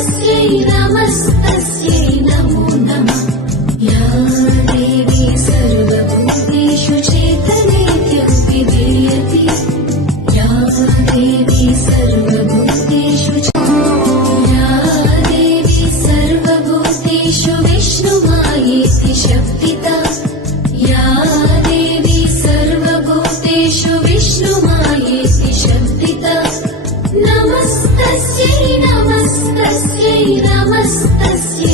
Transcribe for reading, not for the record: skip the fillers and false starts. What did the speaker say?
नमस्तस्यै नमस्तस्यै नमो नमः। या देवी सर्वभूतेषु चेतनेत्यभिधीयते, या देवी सर्वभूतेषु या देवी सर्वभूतेषु विष्णुमायेति शब्दिता, या देवी सर्वभूतेषु विष्णुमायेति शब्दिता। नमस्तस्यै नमस्तस्यै नमस्तस्यै